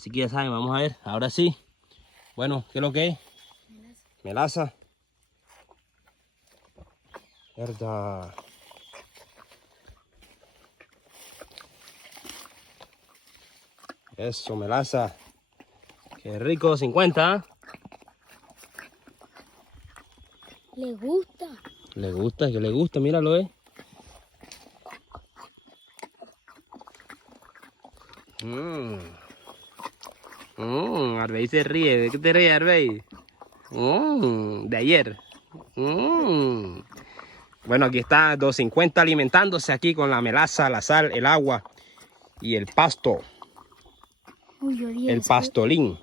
Así que ya saben, vamos a ver, ahora sí. Bueno, ¿qué es lo que es? Melaza. Verdad. Eso, melaza. Qué rico, 50, ¿eh? Le gusta. Le gusta, que le gusta, míralo, Arbey se ríe. ¿De qué te ríes, Arbey? De ayer. Bueno, aquí está 250 alimentándose aquí con la melaza, la sal, el agua y el pasto. Uy, yo di El eso. pastolín.